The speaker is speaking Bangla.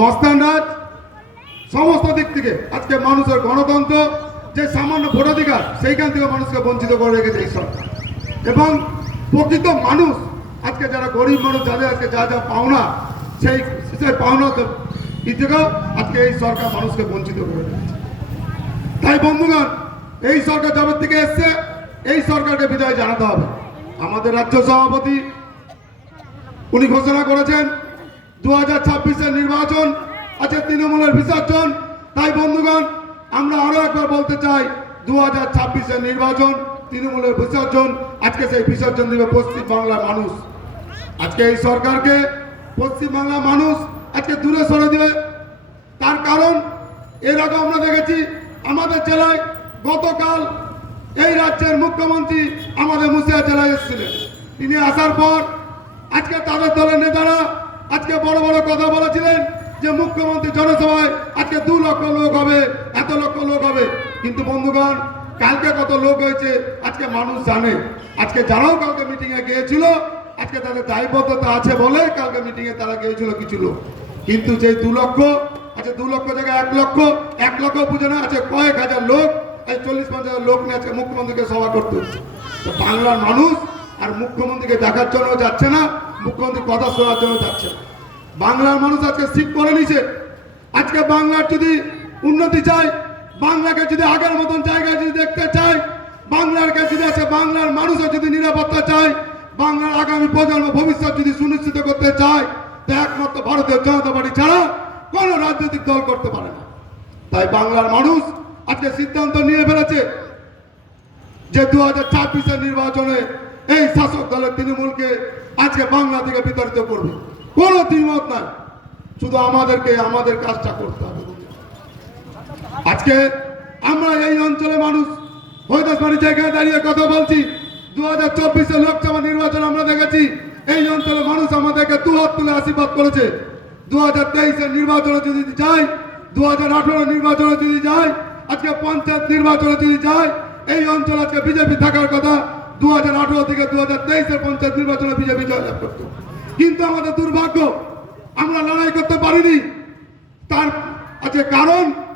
মস্তানরাজ সমস্ত দিক থেকে আজকে মানুষের গণতন্ত্র যে সামান্য ভোটাধিকার সেইখান থেকে মানুষকে বঞ্চিত করে রেখেছে এই সরকার। এবং প্রকৃত মানুষ আজকে যারা গরিব মানুষ যাদের আজকে যা যা পাওনা সেই পাওনা থেকেও আজকে এই সরকার মানুষকে বঞ্চিত করে রেখেছে। তাই বন্ধুগণ, এই সরকার যাবার থেকে এসছে, এই সরকারকে বিদায় জানাতে হবে। আমাদের রাজ্য সভাপতি উনি ঘোষণা করেছেন 2026-এর নির্বাচন আছে তৃণমূলের বিসর্জন। তাই বন্ধুগণ, আমরা আরো একবার বলতে চাই 2026-এর নির্বাচন তৃণমূলের বিসর্জন। আজকে সেই বিসর্জন দিবে পশ্চিম বাংলার মানুষ। আজকে এই সরকারকে পশ্চিম বাংলার মানুষ আজকে দূরে সরে দিবে। তার কারণ এর আগে আমরা দেখেছি আমাদের জেলায় গতকাল এই রাজ্যের মুখ্যমন্ত্রী আমাদের মুর্শিদাবাদ জেলায় এসেছিলেন। তিনি আসার পর আজকে তাদের দলের নেতারা আজকে বড় বড় কথা বলেছিলেন যে মুখ্যমন্ত্রী জনসভায় আজকে 2 লক্ষ লোক হবে, এত লক্ষ লোক হবে। কিন্তু বন্ধুগণ, কালকে কত লোক হয়েছে আজকে মানুষ জানে। আজকে যারাও কালকে মিটিংয়ে গিয়েছিল আজকে তাদের দায়বদ্ধতা আছে বলে কালকে মিটিংয়ে তারা গিয়েছিল কিছু লোক। কিন্তু যে 2 লক্ষ আচ্ছা 2 লক্ষ জায়গায় 1 লক্ষ বুঝে না আছে কয়েক হাজার লোক, এই 40-50 লোক নিয়ে আজকে মুখ্যমন্ত্রীকে সভা করতে হচ্ছে। তো বাংলার মানুষ আর মুখ্যমন্ত্রীকে দেখার জন্য যাচ্ছে না, মুখ্যমন্ত্রীর কথা শোনার জন্য যাচ্ছে না। বাংলার মানুষ আজকে ঠিক করে নিছে। আজকে বাংলার যদি উন্নতি চাই, বাংলাকে যদি আগের মতন জায়গায় যদি দেখতে চাই, বাংলারকে যদি আছে বাংলার মানুষের যদি নিরাপত্তা চাই, বাংলার আগামী প্রজন্ম ভবিষ্যৎ যদি সুনিশ্চিত করতে চায়, তো একমাত্র ভারতীয় জনতা পার্টি ছাড়া কোন রাজনৈতিক দল করতে পারে না। তাই বাংলার মানুষ আজকে সিদ্ধান্ত নিয়ে ফেলেছে যে 2026-এর নির্বাচনে এই শাসক দলের তৃণমূলকে আজকে বাংলা থেকে বিতাড়িত করবে। কোনো দ্বিমত নাই, শুধু আমাদেরকে আমাদের কাজটা করতে হবে। আজকে আমরা এই অঞ্চলের মানুষ হরিদাসবাড়ি জায়গায় দাঁড়িয়ে কথা বলছি। 2024-এর লোকসভা নির্বাচন আমরা দেখেছি এই অঞ্চলের মানুষ আমাদেরকে 2 হাত তুলে আশীর্বাদ করেছে। 2023-এর নির্বাচনে যদি যাই, 2018 নির্বাচনে যদি যাই, আজকে পঞ্চায়েত নির্বাচনে যদি যাই, এই অঞ্চল আজকে বিজেপি থাকার কথা। 2018 থেকে 2023-এর পঞ্চায়েত নির্বাচনে বিজেপি জয়লাভ করত। কিন্তু আমাদের দুর্ভাগ্য আমরা লড়াই করতে পারিনি। তার আছে কারণ